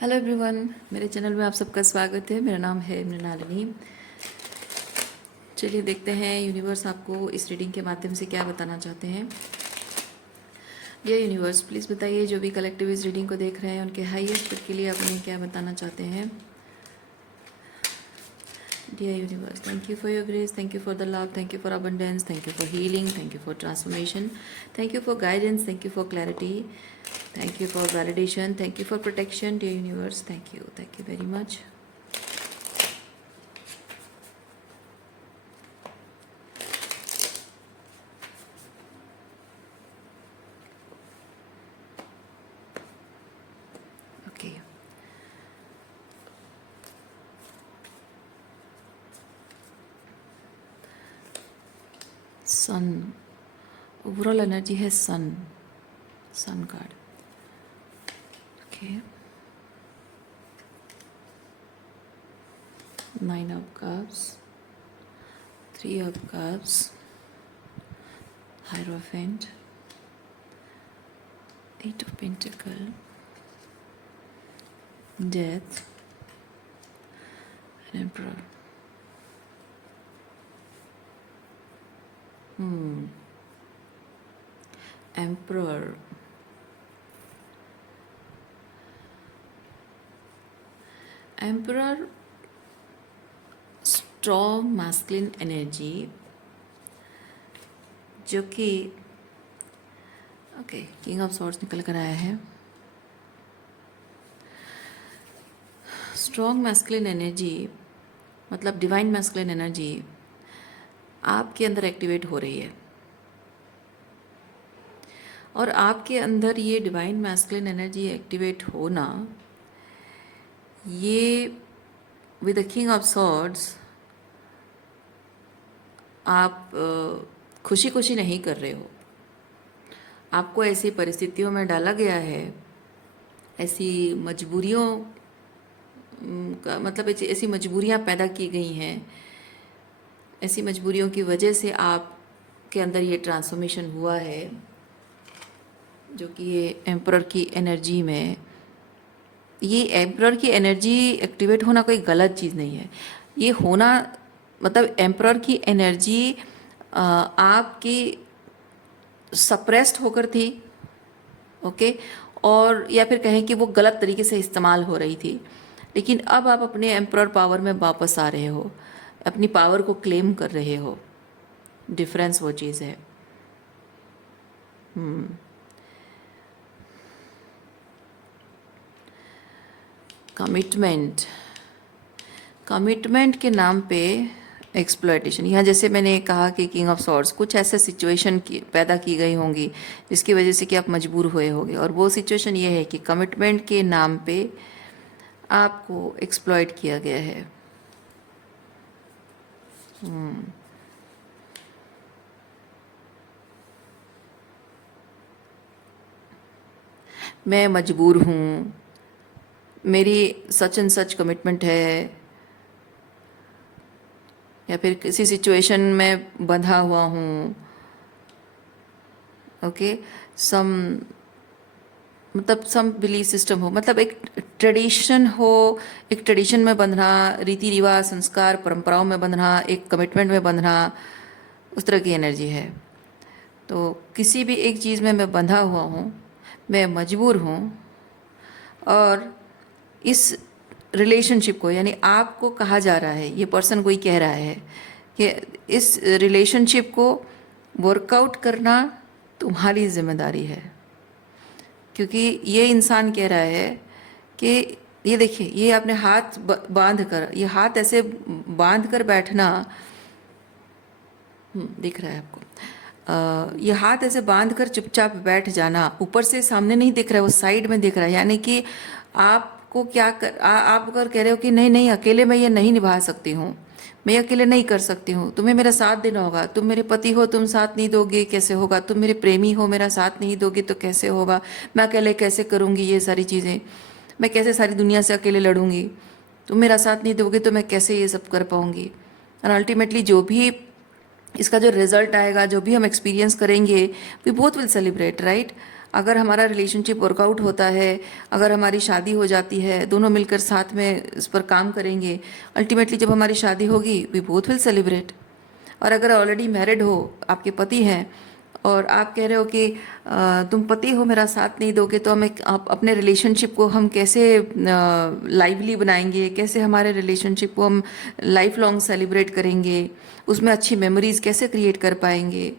Hello everyone, मेरे channel में आप सबका स्वागत है। मेरा नाम है मृणालिनी। चलिए देखते हैं यूनिवर्स आपको इस रीडिंग के माध्यम से क्या बताना चाहते हैं। डियर यूनिवर्स, प्लीज़ बताइए जो भी कलेक्टिव इस रीडिंग को देख रहे हैं उनके हाईएस्ट गुड के लिए आप उन्हें क्या बताना चाहते हैं। Dear universe, thank you for your grace, thank you for the love, thank you for abundance, thank you for healing, thank you for transformation, thank you for guidance, thank you for clarity, thank you for validation, thank you for protection. Dear universe, thank you very much. Okay. Sun. Overall energy has sun card. Okay. 9 of cups, 3 of cups, Hierophant, 8 of pentacle, death, and emperor. Emperor. Emperor, strong masculine energy, जो कि okay king of swords निकल कर आया है। Strong masculine energy मतलब divine masculine energy आपके अंदर activate हो रही है, और आपके अंदर ये डिवाइन मैस्कुलिन एनर्जी एक्टिवेट होना, ये with the king of swords आप खुशी खुशी नहीं कर रहे हो। आपको ऐसी परिस्थितियों में डाला गया है, ऐसी मजबूरियों का मतलब ऐसी मजबूरियां पैदा की गई हैं, ऐसी मजबूरियों की वजह से आपके अंदर ये ट्रांसफॉर्मेशन हुआ है, जो कि ये एम्परर की एनर्जी में, ये एम्परर की एनर्जी एक्टिवेट होना कोई गलत चीज़ नहीं है। ये होना मतलब एम्परर की एनर्जी आपकी सप्रेस्ड होकर थी, ओके, और या फिर कहें कि वो गलत तरीके से इस्तेमाल हो रही थी, लेकिन अब आप अपने एम्परर पावर में वापस आ रहे हो, अपनी पावर को क्लेम कर रहे हो। डिफरेंस वो चीज़ है। कमिटमेंट के नाम पे एक्सप्लॉयटेशन। यहाँ जैसे मैंने कहा कि किंग ऑफ सॉर्ड्स, कुछ ऐसे सिचुएशन की पैदा की गई होंगी जिसकी वजह से कि आप मजबूर हुए होंगे, और वो सिचुएशन ये है कि कमिटमेंट के नाम पे आपको एक्सप्लॉयट किया गया है। मैं मजबूर हूँ, मेरी सच एंड सच कमिटमेंट है, या फिर किसी सिचुएशन में बंधा हुआ हूँ, ओके, सम मतलब सम बिलीफ सिस्टम हो, मतलब एक ट्रेडिशन हो, एक ट्रेडिशन में बंधना, रीति रिवाज, संस्कार, परंपराओं में बंधना, एक कमिटमेंट में बंधना, उस तरह की एनर्जी है। तो किसी भी एक चीज़ में मैं बंधा हुआ हूँ, मैं मजबूर हूँ, और इस रिलेशनशिप को, यानी आपको कहा जा रहा है, ये पर्सन कोई कह रहा है कि इस रिलेशनशिप को वर्कआउट करना तुम्हारी जिम्मेदारी है, क्योंकि ये इंसान कह रहा है कि ये देखिए, ये आपने हाथ बांध कर, ये हाथ ऐसे बांध कर बैठना, दिख रहा है आपको, ये हाथ ऐसे बांध कर चुपचाप बैठ जाना, ऊपर से सामने नहीं दिख रहा है, वो साइड में दिख रहा है, यानी कि आपको क्या कर, आप अगर कह रहे हो कि नहीं नहीं अकेले मैं ये नहीं निभा सकती हूँ, मैं अकेले नहीं कर सकती हूँ, तुम्हें मेरा साथ देना होगा, तुम मेरे पति हो, तुम साथ नहीं दोगे कैसे होगा, तुम मेरे प्रेमी हो, मेरा साथ नहीं दोगे तो कैसे होगा, मैं अकेले कैसे करूँगी ये सारी चीज़ें, मैं कैसे सारी दुनिया से अकेले लड़ूंगी, तुम मेरा साथ नहीं दोगे तो मैं कैसे ये सब कर पाऊँगी। और अल्टीमेटली जो भी इसका जो रिजल्ट आएगा, जो भी हम एक्सपीरियंस करेंगे, we both will celebrate, right. अगर हमारा रिलेशनशिप वर्कआउट होता है, अगर हमारी शादी हो जाती है, दोनों मिलकर साथ में इस पर काम करेंगे, अल्टीमेटली जब हमारी शादी होगी वी बोथ विल सेलिब्रेट। और अगर ऑलरेडी मैरिड हो, आपके पति हैं, और आप कह रहे हो कि तुम पति हो मेरा साथ नहीं दोगे, तो हम अपने रिलेशनशिप को हम कैसे लाइवली बनाएंगे, कैसे हमारे रिलेशनशिप को हम लाइफ लॉन्ग सेलिब्रेट करेंगे, उसमें अच्छी मेमोरीज कैसे क्रिएट कर पाएंगे।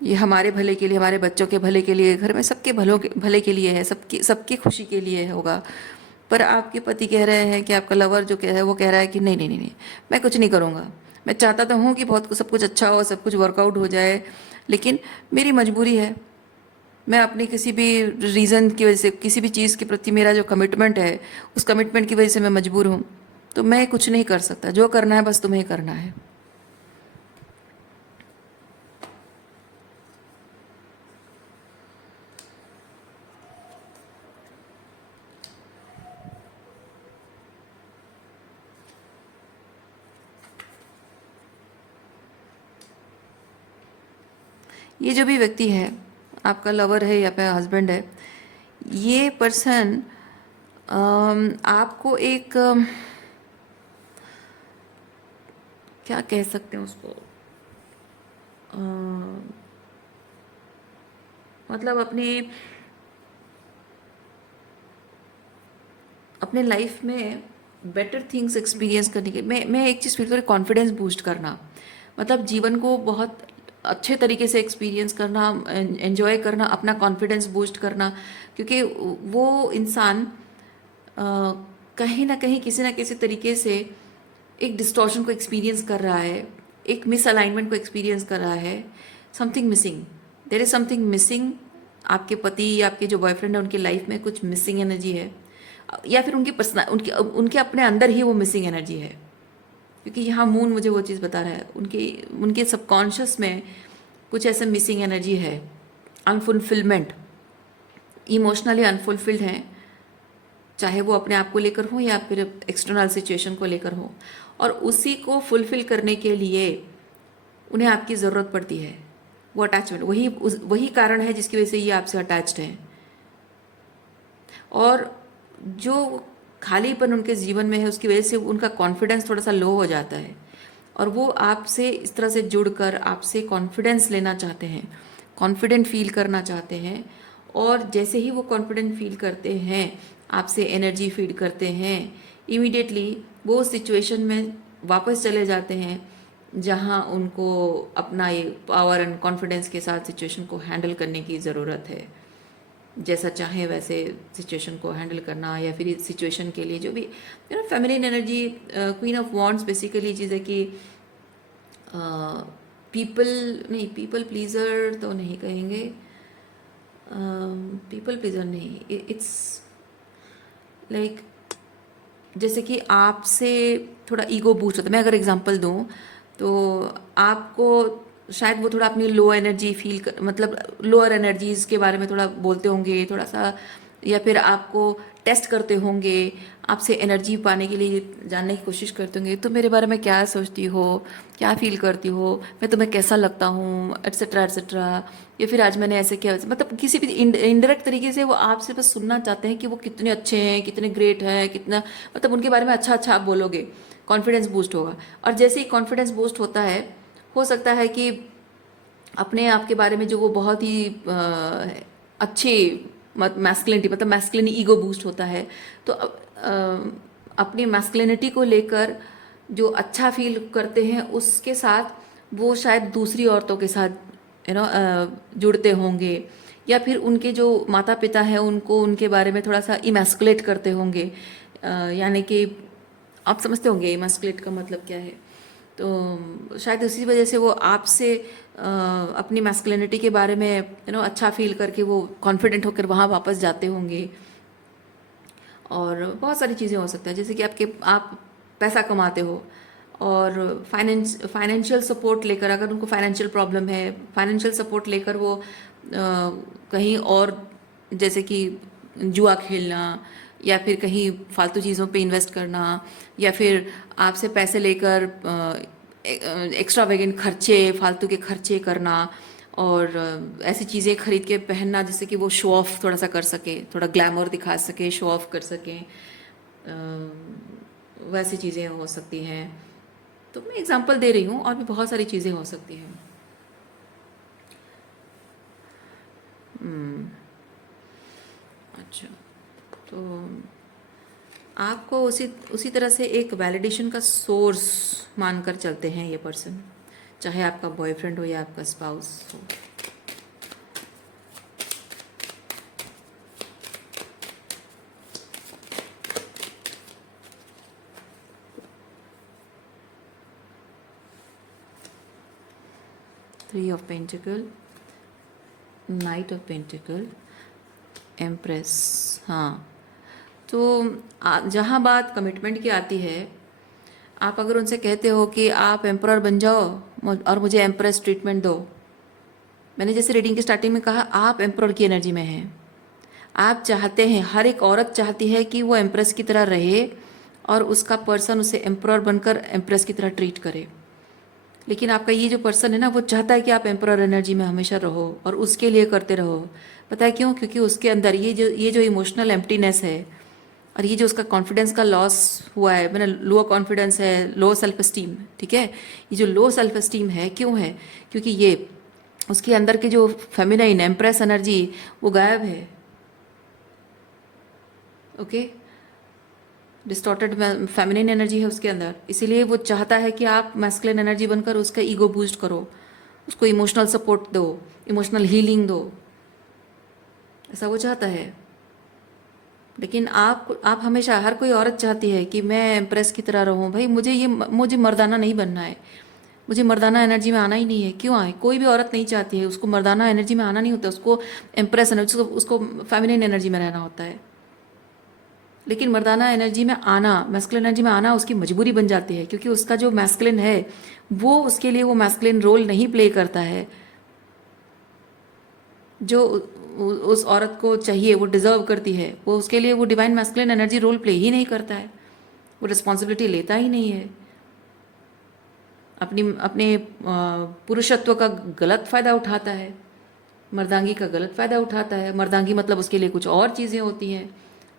ये हमारे भले के लिए, हमारे बच्चों के भले के लिए, घर में सबके भले के लिए है, सबकी सबकी खुशी के लिए होगा। पर आपके पति कह रहे हैं कि आपका लवर जो कह है वो कह रहा है कि नहीं नहीं नहीं नहीं, मैं कुछ नहीं करूँगा। मैं चाहता तो हूँ कि सब कुछ अच्छा हो, सब कुछ वर्कआउट हो जाए, लेकिन मेरी मजबूरी है। मैं अपनी किसी भी रीज़न की वजह से, किसी भी चीज़ के प्रति मेरा जो कमिटमेंट है, उस कमिटमेंट की वजह से मैं मजबूर हूँ, तो मैं कुछ नहीं कर सकता। जो करना है बस तुम्हें करना है। ये जो भी व्यक्ति है, आपका लवर है या फिर हस्बैंड है, ये पर्सन आपको एक क्या कह सकते हैं उसको, मतलब अपने अपने लाइफ में बेटर थिंग्स एक्सपीरियंस करने के, मैं एक चीज़ फील करूँ, कॉन्फिडेंस बूस्ट करना, मतलब जीवन को बहुत अच्छे तरीके से एक्सपीरियंस करना, एंजॉय करना, अपना कॉन्फिडेंस बूस्ट करना। क्योंकि वो इंसान कहीं ना कहीं किसी ना किसी तरीके से एक डिस्टॉर्शन को एक्सपीरियंस कर रहा है, एक मिसअलाइनमेंट को एक्सपीरियंस कर रहा है। Something missing, there is something missing. आपके पति या आपके जो बॉयफ्रेंड है उनकी लाइफ में कुछ मिसिंग एनर्जी है, या फिर उनकी पर्सनल उनके उनके अपने अंदर ही वो मिसिंग एनर्जी है। क्योंकि यहाँ मून मुझे वो चीज़ बता रहा है, उनके उनके सबकॉन्शियस में कुछ ऐसा मिसिंग एनर्जी है, अनफुलफिलमेंट, इमोशनली अनफुलफिल्ड हैं, चाहे वो अपने आप को लेकर हो या फिर एक्सटर्नल सिचुएशन को लेकर हो। और उसी को फुलफिल करने के लिए उन्हें आपकी ज़रूरत पड़ती है। वो अटैचमेंट, वही कारण है जिसकी वजह से ये आपसे अटैच्ड हैं। और जो खालीपन उनके जीवन में है उसकी वजह से उनका कॉन्फिडेंस थोड़ा सा लो हो जाता है, और वो आपसे इस तरह से जुड़कर आपसे कॉन्फिडेंस लेना चाहते हैं, कॉन्फिडेंट फील करना चाहते हैं। और जैसे ही वो कॉन्फिडेंट फील करते हैं, आपसे एनर्जी फीड करते हैं, इमीडिएटली वो सिचुएशन में वापस चले जाते हैं जहां उनको अपना ये पावर एंड कॉन्फिडेंस के साथ सिचुएशन को हैंडल करने की ज़रूरत है। जैसा चाहे वैसे सिचुएशन को हैंडल करना, या फिर इस सिचुएशन के लिए जो भी feminine energy, queen of wands basically चीज़ है कि पीपल प्लीज़र तो नहीं कहेंगे, पीपल प्लीज़र नहीं, इट्स लाइक जैसे कि आपसे थोड़ा ईगो बूस्ट होता है। मैं अगर एग्जांपल दूं तो आपको शायद वो थोड़ा अपनी लो एनर्जी फील कर, मतलब लोअर एनर्जीज के बारे में थोड़ा बोलते होंगे थोड़ा सा, या फिर आपको टेस्ट करते होंगे, आपसे एनर्जी पाने के लिए जानने की कोशिश करते होंगे, तो मेरे बारे में क्या सोचती हो, क्या फील करती हो, मैं तुम्हें कैसा लगता हूँ, एट्सेट्रा एट्सेट्रा। या फिर आज मैंने ऐसे किया, मतलब किसी भी इनडायरेक्ट तरीके से वो आपसे बस सुनना चाहते हैं कि वो कितने अच्छे हैं, कितने ग्रेट हैं, कितना, मतलब उनके बारे में अच्छा अच्छा आप बोलोगे, कॉन्फिडेंस बूस्ट होगा। और जैसे ही कॉन्फिडेंस बूस्ट होता है, हो सकता है कि अपने आप के बारे में जो वो बहुत ही अच्छे मैस्कुलिनिटी, मतलब मैस्कुलिन ईगो बूस्ट होता है, तो अपनी मैस्कुलिनिटी को लेकर जो अच्छा फील करते हैं उसके साथ वो शायद दूसरी औरतों के साथ जुड़ते होंगे, या फिर उनके जो माता पिता हैं उनको उनके बारे में थोड़ा सा इमैस्कुलेट करते होंगे। यानी कि आप समझते होंगे इमैस्कुलेट का मतलब क्या है। तो शायद इसी वजह से वो आपसे अपनी मैस्कुलिनिटी के बारे में अच्छा फील करके वो कॉन्फिडेंट होकर वहाँ वापस जाते होंगे। और बहुत सारी चीज़ें हो सकता है, जैसे कि आप पैसा कमाते हो और फाइनेंशियल सपोर्ट लेकर, अगर उनको फाइनेंशियल प्रॉब्लम है, फाइनेंशियल सपोर्ट लेकर वो कहीं और, जैसे कि जुआ खेलना, या फिर कहीं फालतू चीज़ों पे इन्वेस्ट करना, या फिर आपसे पैसे लेकर एक्स्ट्रा वेगेंट खर्चे, फालतू के खर्चे करना, और ऐसी चीज़ें खरीद के पहनना जिससे कि वो शो ऑफ थोड़ा सा कर सके, थोड़ा ग्लैमर दिखा सके, शो ऑफ कर सकें, वैसी चीज़ें हो सकती हैं। तो मैं एग्जांपल दे रही हूँ, और भी बहुत सारी चीज़ें हो सकती हैं। अच्छा, तो आपको उसी उसी तरह से एक वैलिडेशन का सोर्स मानकर चलते हैं ये पर्सन, चाहे आपका बॉयफ्रेंड हो या आपका स्पाउस हो। Three of pentacle, night of pentacle, empress. हाँ, तो जहाँ बात कमिटमेंट की आती है, आप अगर उनसे कहते हो कि आप एम्परर बन जाओ और मुझे एम्प्रेस ट्रीटमेंट दो, मैंने जैसे रीडिंग की स्टार्टिंग में कहा, आप एम्परर की एनर्जी में हैं। आप चाहते हैं, हर एक औरत चाहती है कि वो एम्प्रेस की तरह रहे और उसका पर्सन उसे एम्परर बनकर एम्प्रेस की तरह ट्रीट करे। लेकिन आपका ये जो पर्सन है ना, वो चाहता है कि आप एम्परर एनर्जी में हमेशा रहो और उसके लिए करते रहो। पता है क्यों? क्योंकि उसके अंदर ये जो इमोशनल एम्प्टीनेस है, और ये जो उसका कॉन्फिडेंस का लॉस हुआ है, मैंने लो कॉन्फिडेंस है, लो सेल्फ एस्टीम, ठीक है, ये जो लो सेल्फ एस्टीम है, क्यों है? क्योंकि ये उसके अंदर की जो फेमिनाइन एम्प्रेस एनर्जी वो गायब है। ओके, डिस्टॉर्टेड फेमिनिन एनर्जी है उसके अंदर, इसीलिए वो चाहता है कि आप मैस्कुलिन एनर्जी बनकर उसका ईगो बूस्ट करो, उसको इमोशनल सपोर्ट दो, इमोशनल हीलिंग दो, ऐसा वो चाहता है। लेकिन आप हमेशा, हर कोई औरत चाहती है कि मैं एम्प्रेस की तरह रहूं। भाई मुझे मर्दाना नहीं बनना है, मुझे मर्दाना एनर्जी में आना ही नहीं है। क्यों आए? कोई भी औरत नहीं चाहती है, उसको मर्दाना एनर्जी में आना नहीं होता, उसको एम्प्रेस एनर्जी, उसको फेमिनिन एनर्जी में रहना होता है। लेकिन मर्दाना एनर्जी में आना, मैस्कुलिन एनर्जी में आना उसकी मजबूरी बन जाती है, क्योंकि उसका जो मैस्कुलिन है वो उसके लिए वो मैस्कुलिन रोल नहीं प्ले करता है जो उस औरत को चाहिए, वो डिजर्व करती है। वो उसके लिए वो divine masculine energy role play ही नहीं करता है, वो रिस्पॉन्सिबिलिटी लेता ही नहीं है। अपनी अपने पुरुषत्व का गलत फ़ायदा उठाता है, मर्दांगी का गलत फ़ायदा उठाता है। मर्दांगी मतलब उसके लिए कुछ और चीज़ें होती हैं,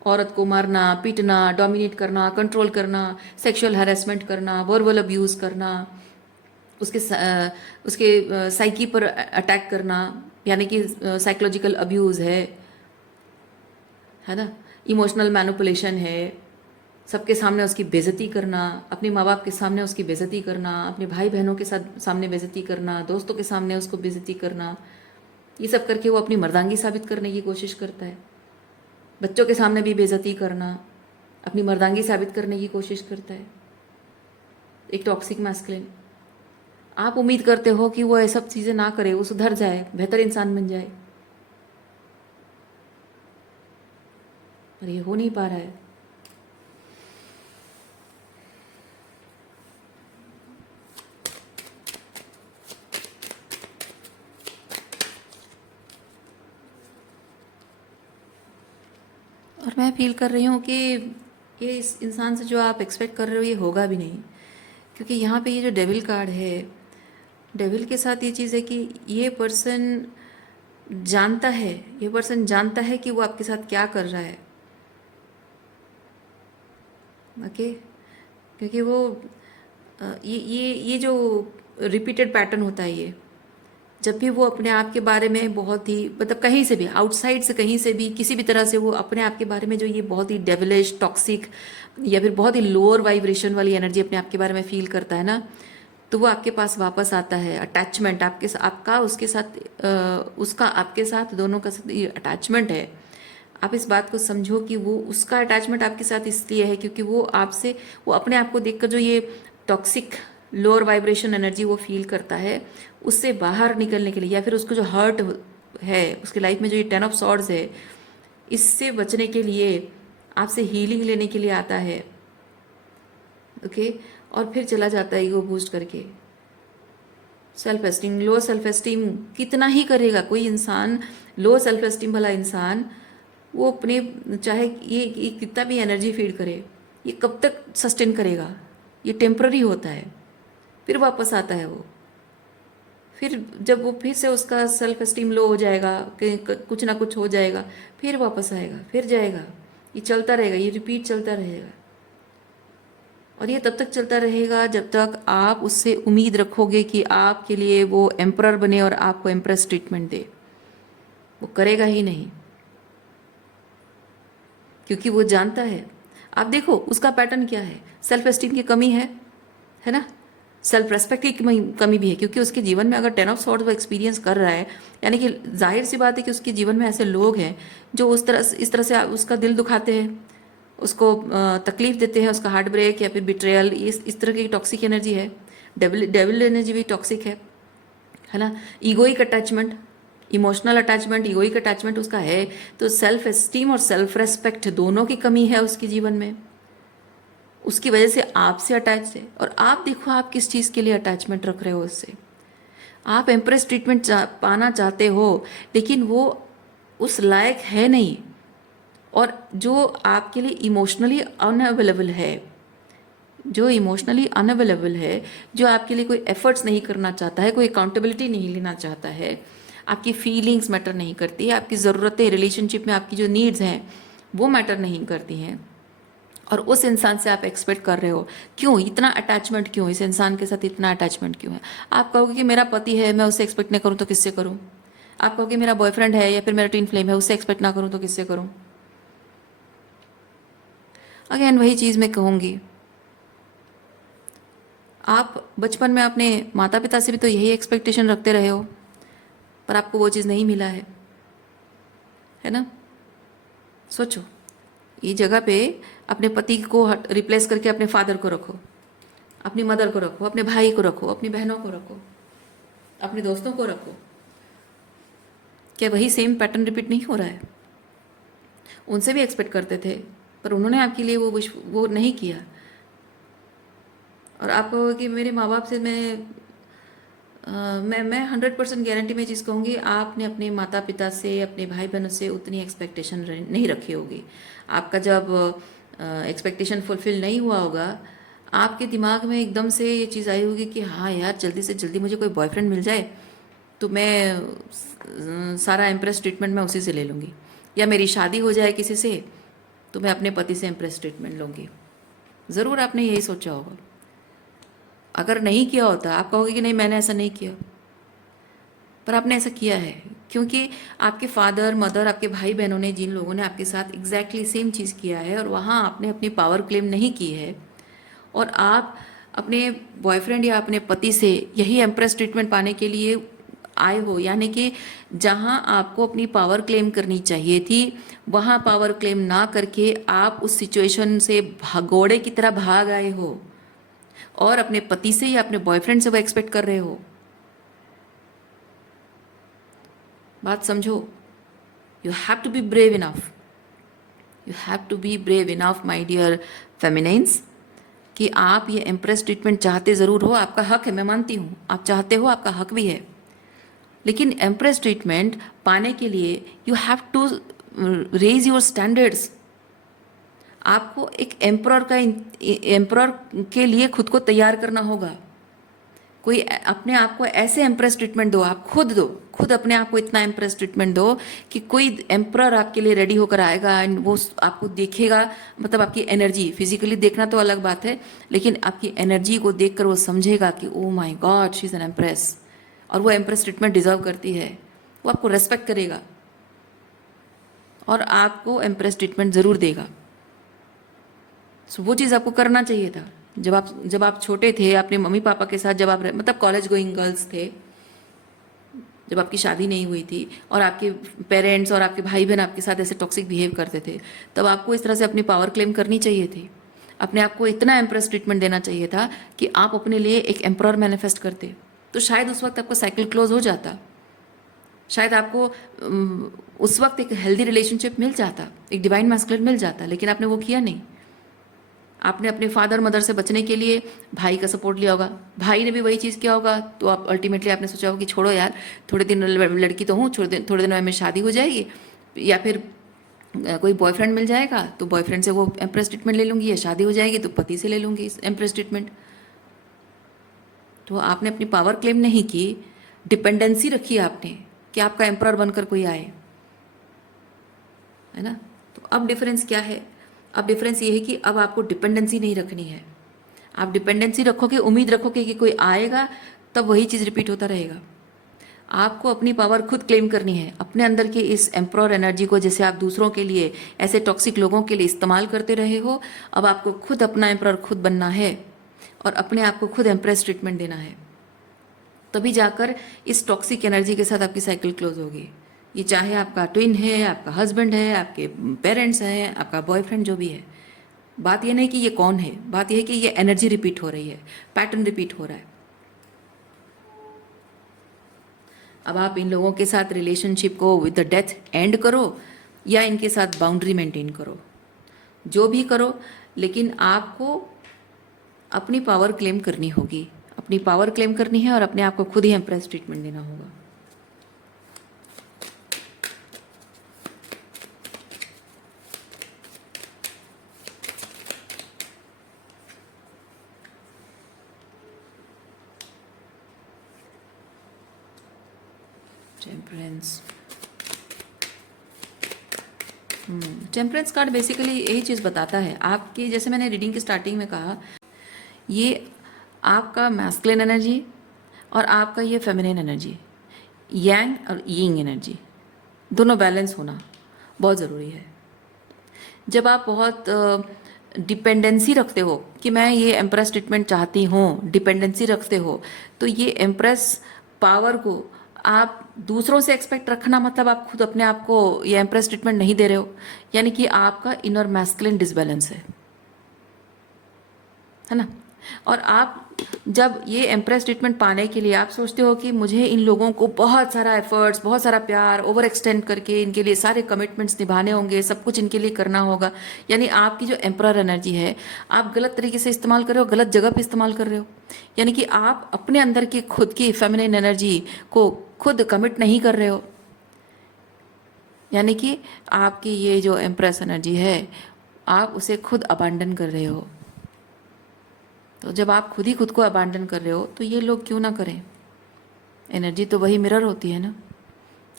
औरत को मारना, पीटना, डोमिनेट करना, कंट्रोल करना, सेक्सुअल हैरेसमेंट करना, वर्बल अब्यूज़ करना, उसके साइकी पर अटैक करना, यानी कि साइकोलॉजिकल अब्यूज़ है ना, इमोशनल मैनिपुलेशन है, सबके सामने उसकी बेइज्जती करना, अपने माँ बाप के सामने उसकी बेइज्जती करना, अपने भाई बहनों के साथ सामने बेइज्जती करना, दोस्तों के सामने उसको बेइज्जती करना, ये सब करके वो अपनी मर्दांगी साबित करने की कोशिश करता है। बच्चों के सामने भी बेइज्जती करना, अपनी मर्दांगी साबित करने की कोशिश करता है। एक टॉक्सिक मैस्कुलिन। आप उम्मीद करते हो कि वो ये सब चीज़ें ना करे, वो सुधर जाए, बेहतर इंसान बन जाए, पर ये हो नहीं पा रहा है। और मैं फील कर रही हूँ कि ये इस इंसान से जो आप एक्सपेक्ट कर रहे हो ये होगा भी नहीं, क्योंकि यहाँ पे ये जो डेविल कार्ड है, डेविल के साथ ये चीज़ है कि ये पर्सन जानता है, ये पर्सन जानता है कि वो आपके साथ क्या कर रहा है। ओके, क्योंकि वो ये जो रिपीटेड पैटर्न होता है, ये जब भी वो अपने आप के बारे में बहुत ही, मतलब कहीं से भी, आउटसाइड से कहीं से भी, किसी भी तरह से वो अपने आप के बारे में जो ये बहुत ही डेविलिश, टॉक्सिक या फिर बहुत ही लोअर वाइब्रेशन वाली एनर्जी अपने आप के बारे में फील करता है ना, तो वो आपके पास वापस आता है। अटैचमेंट आपका उसके साथ, उसका आपके साथ, दोनों का अटैचमेंट है। आप इस बात को समझो कि वो उसका अटैचमेंट आपके साथ इसलिए है क्योंकि वो आपसे, वो अपने आप को देखकर जो ये टॉक्सिक लोअर वाइब्रेशन एनर्जी वो फील करता है, उससे बाहर निकलने के लिए, या फिर उसको जो हर्ट है उसकी लाइफ में, जो ये 10 ऑफ सॉर्ड्स है, इससे बचने के लिए आपसे हीलिंग लेने के लिए आता है। ओके, और फिर चला जाता है ईगो बूस्ट करके। Self esteem, low self esteem कितना ही करेगा कोई इंसान, लो सेल्फ एस्टीम वाला इंसान, वो अपने, चाहे ये कितना भी एनर्जी फीड करे, ये कब तक सस्टेन करेगा? ये टेम्पररी होता है, फिर वापस आता है वो। फिर जब वो फिर से उसका सेल्फ एस्टीम लो हो जाएगा, कि कुछ ना कुछ हो जाएगा, फिर वापस आएगा, फिर जाएगा। ये चलता रहेगा, ये रिपीट चलता रहेगा। और ये तब तक चलता रहेगा जब तक आप उससे उम्मीद रखोगे कि आपके लिए वो एम्परर बने और आपको एम्प्रेस ट्रीटमेंट दे। वो करेगा ही नहीं, क्योंकि वो जानता है। आप देखो उसका पैटर्न क्या है, सेल्फ एस्टीम की कमी है ना, सेल्फ रेस्पेक्ट की कमी भी है, क्योंकि उसके जीवन में अगर 10 ऑफ सॉर्ड्स वो एक्सपीरियंस कर रहा है, यानी कि जाहिर सी बात है कि उसके जीवन में ऐसे लोग हैं जो इस तरह से उसका दिल दुखाते हैं, उसको तकलीफ देते हैं, उसका हार्ट ब्रेक या फिर बिट्रेयल, इस तरह की टॉक्सिक एनर्जी है। डेविल एनर्जी भी टॉक्सिक है ना। Egoic attachment, emotional attachment, egoic attachment उसका है। तो सेल्फ एस्टीम और सेल्फ रेस्पेक्ट दोनों की कमी है उसके जीवन में, उसकी वजह से आपसे अटैच है। और आप देखो आप किस चीज़ के लिए अटैचमेंट रख रहे हो उससे। आप एम्प्रेस ट्रीटमेंट पाना चाहते हो, लेकिन वो उस लायक है नहीं, और जो आपके लिए इमोशनली अनअवेलेबल है, जो इमोशनली अनअवेलेबल है, जो आपके लिए कोई एफर्ट्स नहीं करना चाहता है, कोई अकाउंटेबिलिटी नहीं लेना चाहता है, आपकी फीलिंग्स मैटर नहीं करती है, आपकी ज़रूरतें रिलेशनशिप में आपकी जो नीड्स हैं वो मैटर नहीं करती हैं, और उस इंसान से आप एक्सपेक्ट कर रहे हो। क्यों इतना अटैचमेंट, क्यों इस इंसान के साथ इतना अटैचमेंट क्यों है? आप कहोगे कि मेरा पति है, मैं उससे एक्सपेक्ट नहीं करूँ तो किससे करूँ? आप कहोगे मेरा बॉयफ्रेंड है या फिर मेरा ट्विन फ्लेम है, उससे एक्सपेक्ट ना करूँ तो किससे करूँ? अगेन वही चीज़ मैं कहूँगी, आप बचपन में अपने माता पिता से भी तो यही एक्सपेक्टेशन रखते रहे हो, पर आपको वो चीज़ नहीं मिला है ना। सोचो, ये जगह पे अपने पति को रिप्लेस करके अपने फादर को रखो, अपनी मदर को रखो, अपने भाई को रखो, अपनी बहनों को रखो, अपने दोस्तों को रखो। क्या वही सेम पैटर्न रिपीट नहीं हो रहा है? उनसे भी एक्सपेक्ट करते थे, पर उन्होंने आपके लिए वो नहीं किया। और आप कहोगे कि मेरे माँ बाप से मैं 100% गारंटी में चीज़ कहूँगी, आपने अपने माता पिता से, अपने भाई बहनों से उतनी एक्सपेक्टेशन नहीं रखी होगी। आपका जब एक्सपेक्टेशन फुलफिल नहीं हुआ होगा, आपके दिमाग में एकदम से ये चीज़ आई होगी कि हाँ यार, जल्दी से जल्दी मुझे कोई बॉयफ्रेंड मिल जाए तो मैं सारा इम्प्रेस ट्रीटमेंट मैं उसी से ले लूँगी, या मेरी शादी हो जाए किसी से तो मैं अपने पति से इम्प्रेस ट्रीटमेंट लूँगी। ज़रूर आपने यही सोचा होगा। अगर नहीं किया होता आप कहोगे कि नहीं मैंने ऐसा नहीं किया, पर आपने ऐसा किया है, क्योंकि आपके फादर मदर, आपके भाई बहनों ने, जिन लोगों ने आपके साथ एग्जैक्टली सेम चीज़ किया है, और वहाँ आपने अपनी पावर क्लेम नहीं की है, और आप अपने बॉयफ्रेंड या अपने पति से यही एम्प्रेस ट्रीटमेंट पाने के लिए आए हो, यानी कि जहाँ आपको अपनी पावर क्लेम करनी चाहिए थी वहाँ पावर क्लेम ना करके आप उस सिचुएशन से भगोड़े की तरह भाग आए हो, और अपने पति से या अपने बॉयफ्रेंड से वो एक्सपेक्ट कर रहे हो। बात समझो। You have to be brave enough, you have to be brave enough my dear feminines, कि आप ये एम्प्रेस ट्रीटमेंट चाहते ज़रूर हो, आपका हक है, मैं मानती हूँ आप चाहते हो, आपका हक भी है, लेकिन एम्प्रेस ट्रीटमेंट पाने के लिए you have to raise your standards. आपको एक एम्परर के लिए खुद को तैयार करना होगा। कोई अपने आप को ऐसे एम्प्रेस ट्रीटमेंट दो, आप खुद दो, खुद अपने आप को इतना एम्प्रेस ट्रीटमेंट दो कि कोई एम्परर आपके लिए रेडी होकर आएगा एंड वो आपको देखेगा, मतलब आपकी एनर्जी, फिजिकली देखना तो अलग बात है, लेकिन आपकी एनर्जी को देखकर वो समझेगा कि oh my God she is an empress, और वो एम्प्रेस ट्रीटमेंट डिजर्व करती है। वो आपको रेस्पेक्ट करेगा और आपको एम्प्रेस ट्रीटमेंट ज़रूर देगा। सो वो चीज़ आपको करना चाहिए था जब आप छोटे थे, अपने मम्मी पापा के साथ, जब आप मतलब कॉलेज गोइंग गर्ल्स थे, जब आपकी शादी नहीं हुई थी और आपके पेरेंट्स और आपके भाई बहन आपके साथ ऐसे टॉक्सिक बिहेव करते थे, तब आपको इस तरह से अपनी पावर क्लेम करनी चाहिए थी। अपने आप को इतना एम्प्रेस ट्रीटमेंट देना चाहिए था कि आप अपने लिए एक एम्प्रर मैनिफेस्ट करते, तो शायद उस वक्त आपका साइकिल क्लोज हो जाता, शायद आपको उस वक्त एक हेल्दी रिलेशनशिप मिल जाता, एक डिवाइन मैस्कुलिन मिल जाता, लेकिन आपने वो किया नहीं। आपने अपने फादर मदर से बचने के लिए भाई का सपोर्ट लिया होगा, भाई ने भी वही चीज़ किया होगा, तो आप अल्टीमेटली आपने सोचा होगा कि छोड़ो यार, थोड़े दिन, लड़की तो हूँ, थोड़े दिन में मेरी शादी हो जाएगी, या फिर कोई बॉयफ्रेंड मिल जाएगा तो बॉयफ्रेंड से वो एम्प्रेस ट्रीटमेंट ले लूँगी, या शादी हो जाएगी तो पति से ले लूँगी एम्प्रेस ट्रीटमेंट। तो आपने अपनी पावर क्लेम नहीं की, डिपेंडेंसी रखी है आपने कि आपका एम्परर बनकर कोई आए, है ना। तो अब डिफरेंस क्या है? अब डिफरेंस ये है कि अब आपको डिपेंडेंसी नहीं रखनी है। आप डिपेंडेंसी रखोगे, उम्मीद रखोगे कि कोई आएगा, तब वही चीज़ रिपीट होता रहेगा। आपको अपनी पावर खुद क्लेम करनी है। अपने अंदर के इस एम्प्रोर एनर्जी को, जैसे आप दूसरों के लिए, ऐसे टॉक्सिक लोगों के लिए इस्तेमाल करते रहे हो, अब आपको खुद अपना एम्प्रोर खुद बनना है और अपने आप को खुद एम्प्रेस ट्रीटमेंट देना है। तभी जाकर इस टॉक्सिक एनर्जी के साथ आपकी साइकिल क्लोज होगी। ये चाहे आपका ट्विन है, आपका हस्बैंड है, आपके पेरेंट्स हैं, आपका बॉयफ्रेंड, जो भी है। बात ये नहीं कि ये कौन है, बात यह है कि ये एनर्जी रिपीट हो रही है, पैटर्न रिपीट हो रहा है। अब आप इन लोगों के साथ रिलेशनशिप को विद द डेथ एंड करो या इनके साथ बाउंड्री मेंटेन करो, जो भी करो, लेकिन आपको अपनी पावर क्लेम करनी होगी। अपनी पावर क्लेम करनी है और अपने आप को खुद ही एम्प्रेस ट्रीटमेंट देना होगा। टेम्परेंस, टेम्परेंस कार्ड बेसिकली यही चीज़ बताता है आपकी, जैसे मैंने रीडिंग की स्टार्टिंग में कहा, ये आपका मैस्कुलिन एनर्जी और आपका ये फेमिनिन एनर्जी, यांग और यिंग एनर्जी, दोनों बैलेंस होना बहुत ज़रूरी है। जब आप बहुत डिपेंडेंसी रखते हो कि मैं ये एम्प्रेस ट्रीटमेंट चाहती हूँ, डिपेंडेंसी रखते हो, तो ये एम्प्रेस पावर को आप दूसरों से एक्सपेक्ट रखना, मतलब आप खुद अपने आप को ये एम्प्रेस ट्रीटमेंट नहीं दे रहे हो, यानी कि आपका इनर मैस्कुलिन डिसबैलेंस है ना। और आप जब ये एम्प्रेस ट्रीटमेंट पाने के लिए आप सोचते हो कि मुझे इन लोगों को बहुत सारा एफर्ट्स, बहुत सारा प्यार ओवर एक्सटेंड करके इनके लिए सारे कमिटमेंट्स निभाने होंगे, सब कुछ इनके लिए करना होगा, यानी आपकी जो एम्परर एनर्जी है आप गलत तरीके से इस्तेमाल कर रहे हो, गलत जगह पे इस्तेमाल कर रहे हो। यानी कि आप अपने अंदर की खुद की फेमिनिन एनर्जी को खुद कमिट नहीं कर रहे हो, यानी कि आपकी ये जो एम्प्रेस एनर्जी है आप उसे खुद अबांडन कर रहे हो। तो जब आप खुद ही खुद को अबांडन कर रहे हो तो ये लोग क्यों ना करें। एनर्जी तो वही मिरर होती है ना।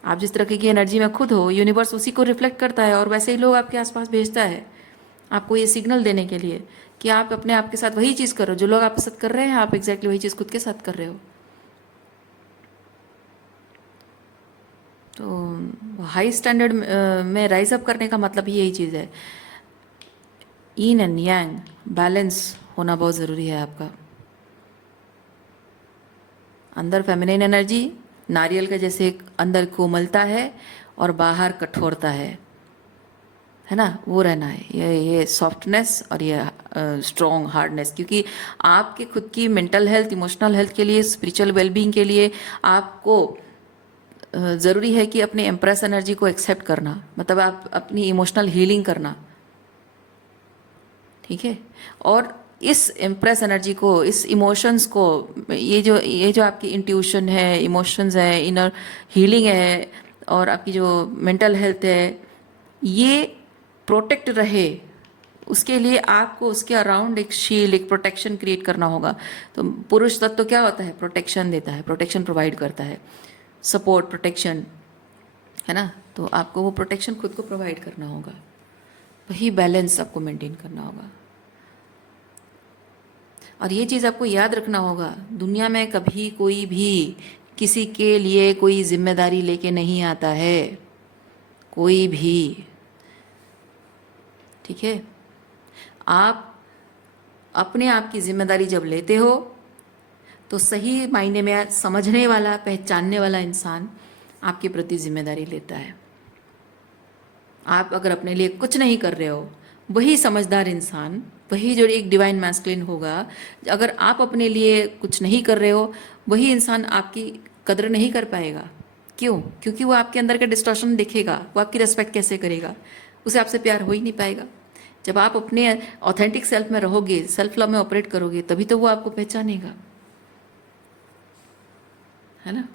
आप जिस तरह की एनर्जी में खुद हो, यूनिवर्स उसी को रिफ्लेक्ट करता है और वैसे ही लोग आपके आसपास भेजता है आपको ये सिग्नल देने के लिए कि आप अपने आप के साथ वही चीज़ करो जो लोग आपके साथ कर रहे हैं, आप एग्जैक्टली वही चीज़ खुद के साथ कर रहे हो। तो हाई स्टैंडर्ड में राइज अप करने का मतलब ही यही चीज़ है। यीन एंड यांग बैलेंस होना बहुत ज़रूरी है आपका। अंदर फेमिनिन एनर्जी नारियल का जैसे अंदर कोमलता है और बाहर कठोरता है ना, वो रहना है। ये सॉफ्टनेस और ये स्ट्रॉन्ग हार्डनेस, क्योंकि आपके खुद की मेंटल हेल्थ, इमोशनल हेल्थ के लिए, स्पिरिचुअल वेलबींग के लिए आपको ज़रूरी है कि अपनी एम्प्रेस एनर्जी को एक्सेप्ट करना, मतलब आप अपनी इमोशनल हीलिंग करना, ठीक है। और इस एम्प्रेस एनर्जी को, इस इमोशंस को, ये जो आपकी इंट्यूशन है, इमोशंस है, इनर हीलिंग है और आपकी जो मेंटल हेल्थ है, ये प्रोटेक्ट रहे, उसके लिए आपको उसके अराउंड एक शील्ड, एक प्रोटेक्शन क्रिएट करना होगा। तो पुरुष तत्व क्या होता है? प्रोटेक्शन देता है, प्रोटेक्शन प्रोवाइड करता है, सपोर्ट, प्रोटेक्शन, है ना। तो आपको वो प्रोटेक्शन खुद को प्रोवाइड करना होगा, वही बैलेंस आपको मेंटेन करना होगा। और ये चीज़ आपको याद रखना होगा, दुनिया में कभी कोई भी किसी के लिए कोई जिम्मेदारी लेके नहीं आता है, कोई भी, ठीक है। आप अपने आप की जिम्मेदारी जब लेते हो तो सही मायने में समझने वाला, पहचानने वाला इंसान आपके प्रति जिम्मेदारी लेता है। आप अगर अपने लिए कुछ नहीं कर रहे हो, वही समझदार इंसान, वही जो एक डिवाइन मैस्कुलिन होगा, अगर आप अपने लिए कुछ नहीं कर रहे हो, वही इंसान आपकी कदर नहीं कर पाएगा। क्यों? क्योंकि वो आपके अंदर का डिस्टॉर्शन देखेगा, वो आपकी रेस्पेक्ट कैसे करेगा, उसे आपसे प्यार हो ही नहीं पाएगा। जब आप अपने ऑथेंटिक सेल्फ में रहोगे, सेल्फ लव में ऑपरेट करोगे, तभी तो वो आपको पहचानेगा, है ना।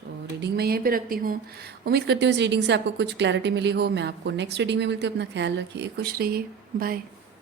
तो रीडिंग मैं यहीं पे रखती हूँ। उम्मीद करती हूँ इस रीडिंग से आपको कुछ क्लैरिटी मिली हो। मैं आपको नेक्स्ट रीडिंग में मिलती हूँ। अपना ख्याल रखिए, खुश रहिए, बाय।